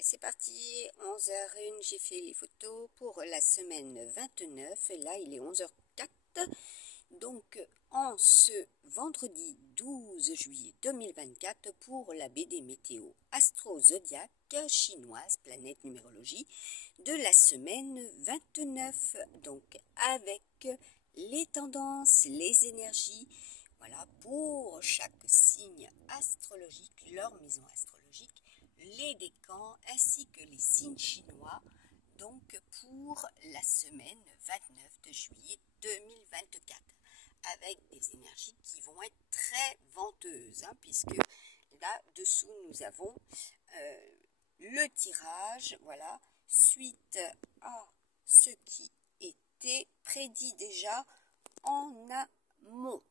Allez, c'est parti, 11h01, j'ai fait les photos pour la semaine 29, et là il est 11h04, donc en ce vendredi 12 juillet 2024 pour la BD météo astro-zodiaque chinoise, planète numérologie, de la semaine 29, donc avec les tendances, les énergies, voilà, pour chaque signe astrologique, leur maison astrologique, les décans ainsi que les signes chinois, donc pour la semaine 29 de juillet 2024, avec des énergies qui vont être très venteuses, puisque là-dessous nous avons le tirage, voilà, suite à ce qui était prédit déjà en amont,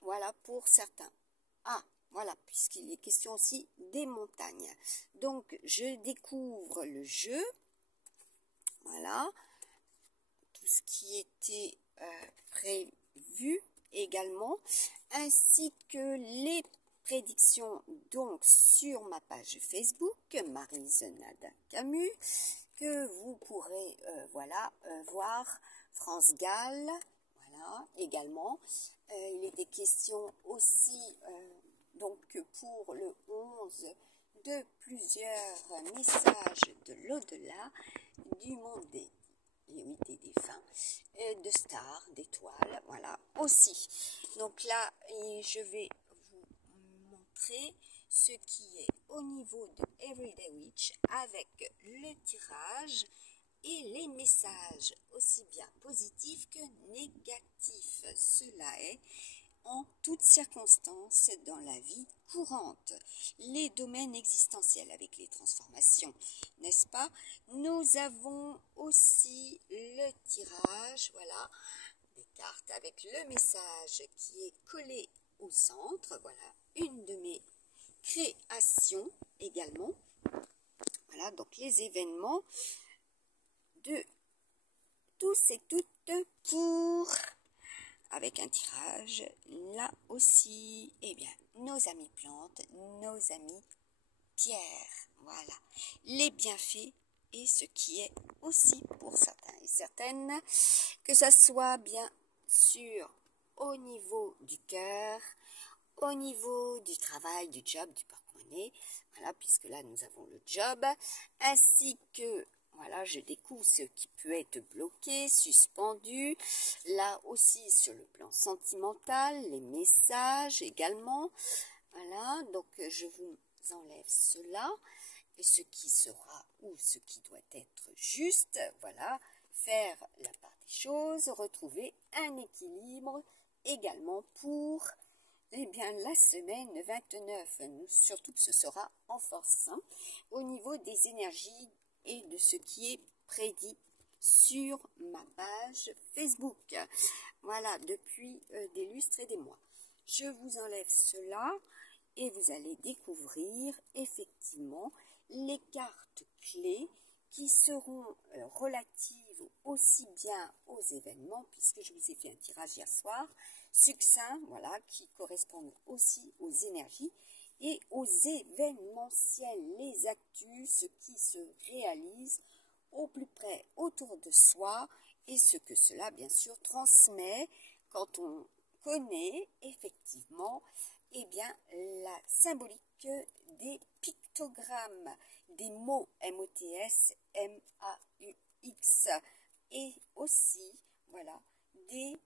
voilà pour certains. Voilà, puisqu'il est question aussi des montagnes. Donc, je découvre le jeu. Voilà. Tout ce qui était prévu également. Ainsi que les prédictions donc sur ma page Facebook, Maryse Nada Camus, que vous pourrez voir. France Gall, voilà, également. Il était question aussi donc pour le 11 de plusieurs messages de l'au-delà, du monde des défunts, de stars, d'étoiles, voilà, aussi. Donc là, je vais vous montrer ce qui est au niveau de Everyday Witch avec le tirage et les messages aussi bien positifs que négatifs. Cela est en toutes circonstances dans la vie courante. Les domaines existentiels avec les transformations, n'est-ce pas? Nous avons aussi le tirage, voilà, des cartes avec le message qui est collé au centre, voilà, une de mes créations également. Voilà, donc les événements de tous et toutes pour, avec un tirage, là aussi, eh bien, nos amis plantes, nos amis pierres, voilà, les bienfaits et ce qui est aussi pour certains et certaines, que ça soit bien sûr au niveau du cœur, au niveau du travail, du job, du porte-monnaie, voilà, puisque là nous avons le job, ainsi que voilà, je découvre ce qui peut être bloqué, suspendu. Là aussi, sur le plan sentimental, les messages également. Voilà, donc je vous enlève cela. Et ce qui sera ou ce qui doit être juste, voilà, faire la part des choses, retrouver un équilibre également pour la semaine 29. Surtout que ce sera en force au niveau des énergies et de ce qui est prédit sur ma page Facebook. Voilà, depuis des lustres et des mois. Je vous enlève cela et vous allez découvrir effectivement les cartes clés qui seront relatives aussi bien aux événements, puisque je vous ai fait un tirage hier soir, succinct, voilà, qui correspondent aussi aux énergies et aux événementiels, les actus, ce qui se réalise au plus près autour de soi et ce que cela bien sûr transmet quand on connaît effectivement la symbolique des pictogrammes, des mots MOTS, MAUX et aussi voilà des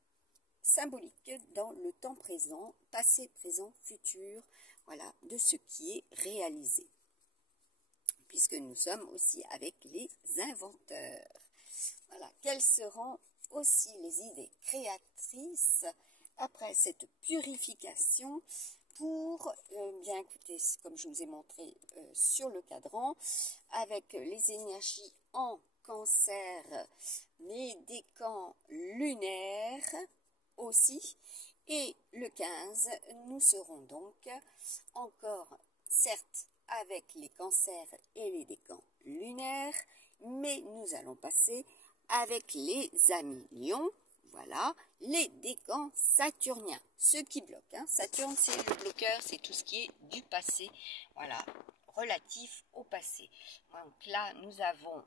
symboliques dans le temps présent, passé, présent, futur, voilà, de ce qui est réalisé, puisque nous sommes aussi avec les inventeurs. Voilà, quelles seront aussi les idées créatrices après cette purification pour, bien écoutez, comme je vous ai montré sur le cadran, avec les énergies en cancer, les décans lunaires aussi, et le 15, nous serons donc encore, certes, avec les cancers et les décans lunaires, mais nous allons passer avec les amis lions, voilà, les décans saturniens, ce qui bloque. Saturne, c'est le bloqueur, c'est tout ce qui est du passé, voilà, relatif au passé. Donc là, nous avons,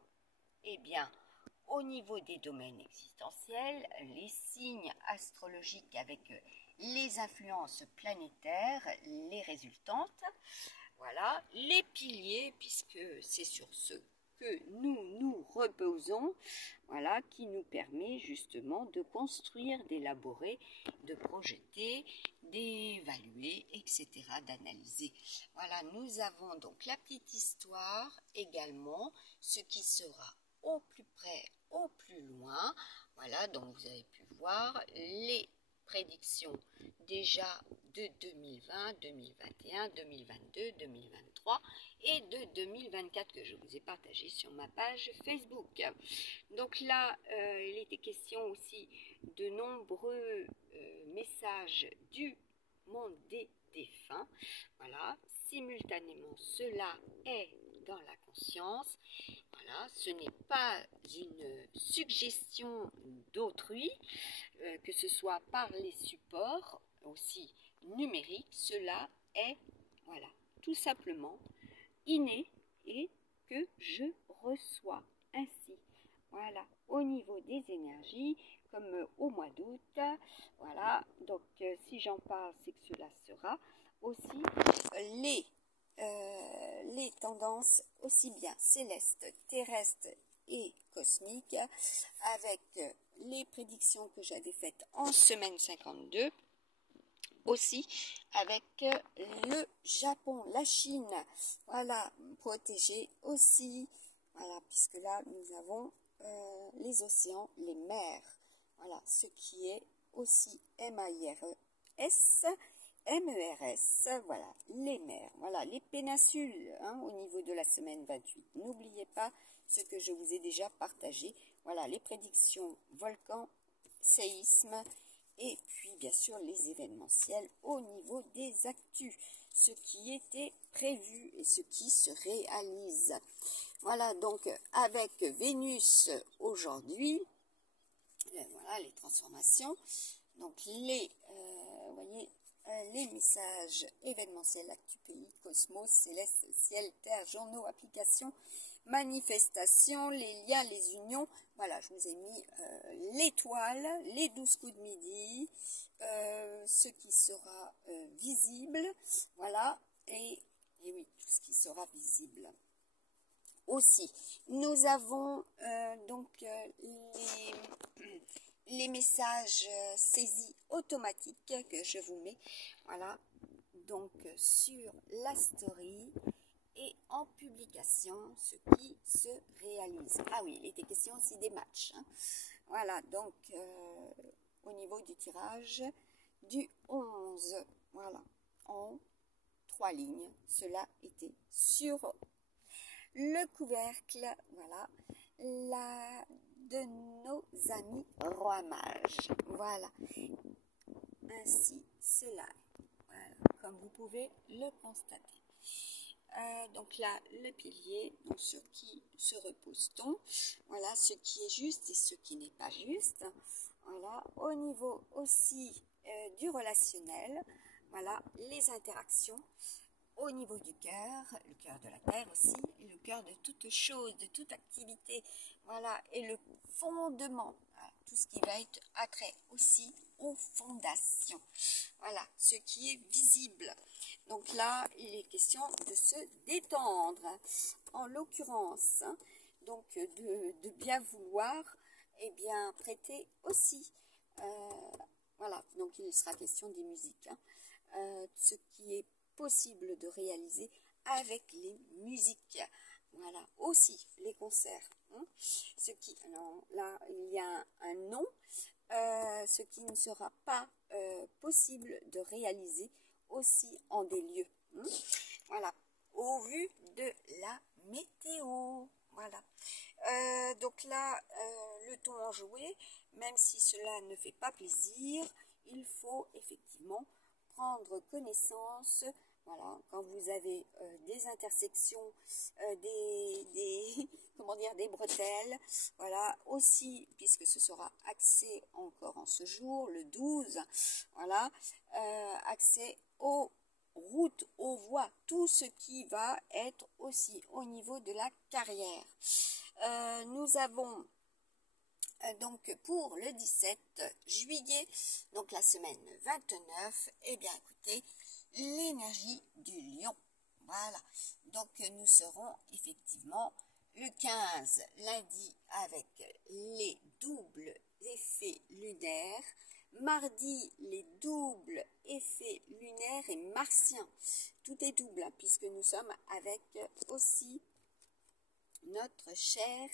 eh bien, au niveau des domaines existentiels, les signes astrologiques avec les influences planétaires, les résultantes, voilà, les piliers, puisque c'est sur ce que nous nous reposons, voilà, qui nous permet justement de construire, d'élaborer, de projeter, d'évaluer, etc., d'analyser. Voilà, nous avons donc la petite histoire également, ce qui sera au plus près, au plus loin. Voilà, donc vous avez pu voir les prédictions déjà de 2020, 2021, 2022, 2023 et de 2024 que je vous ai partagé sur ma page Facebook. Donc là, il était question aussi de nombreux messages du monde des défunts. Voilà, simultanément, cela est dans la conscience. Voilà, ce n'est pas une suggestion d'autrui, que ce soit par les supports aussi numériques, cela est, voilà, tout simplement inné et que je reçois ainsi. Voilà, au niveau des énergies, comme au mois d'août, voilà, donc si j'en parle, c'est que cela sera aussi les tendances aussi bien célestes, terrestres et cosmiques, avec les prédictions que j'avais faites en semaine 52, aussi avec le Japon, la Chine, voilà, protégé aussi, voilà, puisque là nous avons les océans, les mers, voilà, ce qui est aussi M-A-I-R-E-S, M-E-R-S, voilà, les mers, voilà, les péninsules, hein, au niveau de la semaine 28. N'oubliez pas ce que je vous ai déjà partagé, voilà, les prédictions volcans, séismes, et puis bien sûr les événementiels au niveau des actus, ce qui était prévu et ce qui se réalise. Voilà, donc avec Vénus aujourd'hui, voilà les transformations, donc voyez, les messages événementiels, actu pays, cosmos, céleste, ciel, terre, journaux, applications, manifestations, les liens, les unions. Voilà, je vous ai mis l'étoile, les 12 coups de midi, ce qui sera visible, voilà, et oui, tout ce qui sera visible. Aussi, nous avons donc les messages saisis automatiques que je vous mets, voilà, donc sur la story et en publication, ce qui se réalise. Ah oui, il était question aussi des matchs, hein. Voilà, donc au niveau du tirage du 11, voilà, en 3 lignes, cela était sur le couvercle, voilà, de nos amis rois mages. Voilà, ainsi cela est, voilà, comme vous pouvez le constater. Donc là, le pilier, donc sur qui se repose-t-on, voilà, ce qui est juste et ce qui n'est pas juste, voilà, au niveau aussi du relationnel, voilà, les interactions, au niveau du cœur, le cœur de la terre aussi, et le cœur de toute chose, de toute activité, voilà, et le fondement, voilà, tout ce qui va être attrait aussi aux fondations, voilà, ce qui est visible. Donc là, il est question de se détendre, en l'occurrence, hein, donc de bien vouloir, et bien prêter aussi, voilà, donc il sera question des musiques, hein, ce qui est possible de réaliser avec les musiques, voilà, aussi les concerts, hein, ce qui, alors là il y a un nom, ce qui ne sera pas possible de réaliser aussi en des lieux, hein, voilà, au vu de la météo, voilà. Donc là, le ton enjoué, même si cela ne fait pas plaisir, il faut effectivement prendre connaissance, voilà, quand vous avez des intersections, comment dire, des bretelles, voilà, aussi, puisque ce sera axé encore en ce jour, le 12, voilà, accès routes, aux voies, tout ce qui va être aussi au niveau de la carrière. Nous avons donc pour le 17 juillet, donc la semaine 29, eh bien écoutez, l'énergie du lion. Voilà, donc nous serons effectivement le 15 lundi avec les doubles effets lunaires, mardi les doubles effets lunaires et martiens. Tout est double hein, puisque nous sommes avec aussi notre chère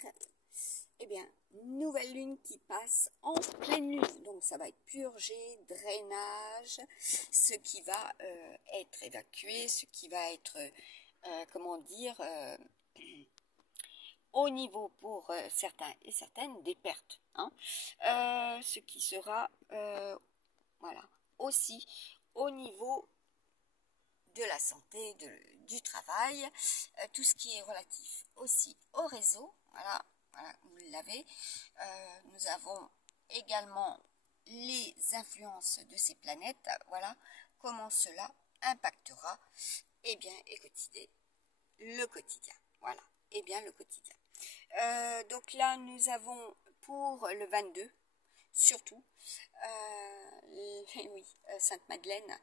nouvelle lune qui passe en pleine lune. Donc ça va être purgé, drainage, ce qui va être évacué, ce qui va être, au niveau pour certains et certaines des pertes. Hein. Ce qui sera, voilà, aussi au niveau de la santé, du travail, tout ce qui est relatif aussi au réseau, voilà, vous l'avez. Nous avons également les influences de ces planètes, voilà, comment cela impactera, eh bien, écoutez, le quotidien, voilà, eh bien, le quotidien. Donc là, nous avons pour le 22, surtout, oui, Sainte-Madeleine.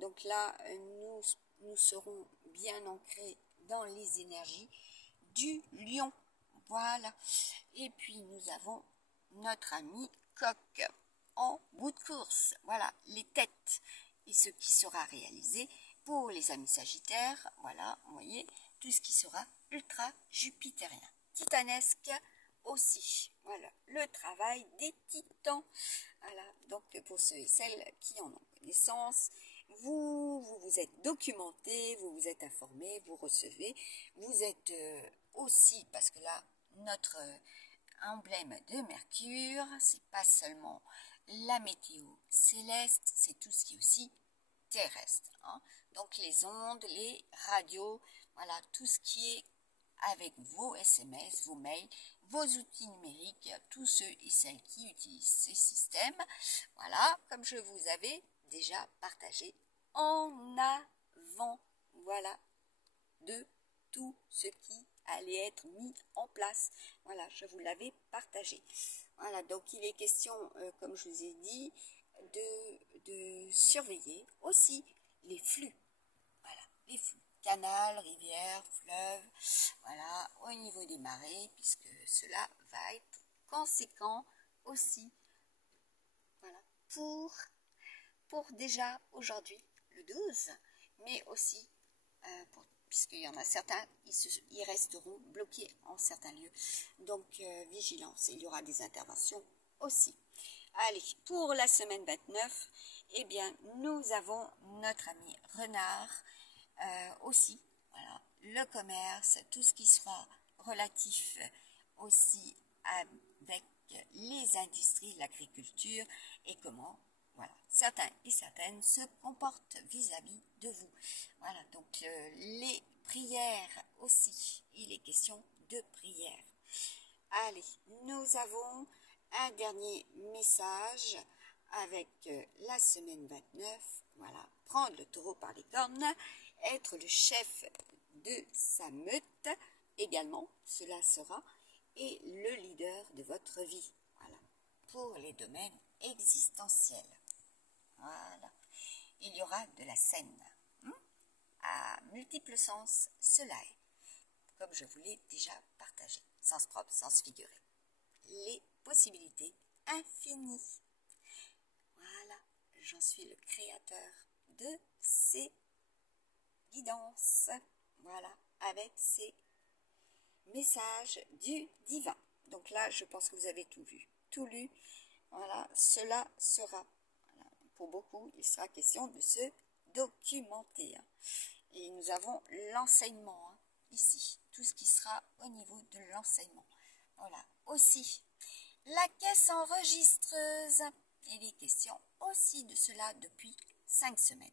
Donc là, nous serons bien ancrés dans les énergies du lion. Voilà. Et puis, nous avons notre ami Coq en bout de course. Voilà, les têtes et ce qui sera réalisé pour les amis sagittaires. Voilà, vous voyez, tout ce qui sera ultra jupitérien. Titanesque aussi. Voilà, le travail des titans. Voilà, donc pour ceux et celles qui en ont connaissance, vous êtes documenté, vous vous êtes informé, vous recevez, vous êtes aussi, parce que là, notre emblème de Mercure, c'est pas seulement la météo céleste, c'est tout ce qui est aussi terrestre. Hein. Donc les ondes, les radios, voilà, tout ce qui est avec vos SMS, vos mails, vos outils numériques, tous ceux et celles qui utilisent ces systèmes. Voilà, comme je vous avais déjà partagé en avant, voilà, de tout ce qui allait être mis en place. Voilà, je vous l'avais partagé. Voilà, donc il est question, comme je vous ai dit, de surveiller aussi les flux. Voilà, les flux. Canal, rivière, fleuve, voilà, au niveau des marées, puisque cela va être conséquent aussi, voilà, pour déjà aujourd'hui, le 12, mais aussi, puisqu'il y en a certains, ils resteront bloqués en certains lieux. Donc, vigilance, il y aura des interventions aussi. Allez, pour la semaine 29, eh bien, nous avons notre ami Renard, aussi, voilà, le commerce, tout ce qui sera relatif aussi avec les industries, l'agriculture et comment, voilà, certains et certaines se comportent vis-à-vis de vous. Voilà, donc les prières aussi, il est question de prières. Allez, nous avons un dernier message avec la semaine 29, voilà, prendre le taureau par les cornes, être le chef de sa meute également, cela sera, et le leader de votre vie, voilà, pour les domaines existentiels. Voilà, il y aura de la scène, à multiples sens, cela est, comme je vous l'ai déjà partagé, sens propre, sens figuré, les possibilités infinies. Voilà, j'en suis le créateur de ces guidance, voilà, avec ces messages du divin. Donc là, je pense que vous avez tout vu, tout lu. Voilà, cela sera, voilà, pour beaucoup, il sera question de se documenter. Hein. Et nous avons l'enseignement, hein, ici, tout ce qui sera au niveau de l'enseignement. Voilà, aussi, la caisse enregistreuse. Il est question aussi de cela depuis 5 semaines.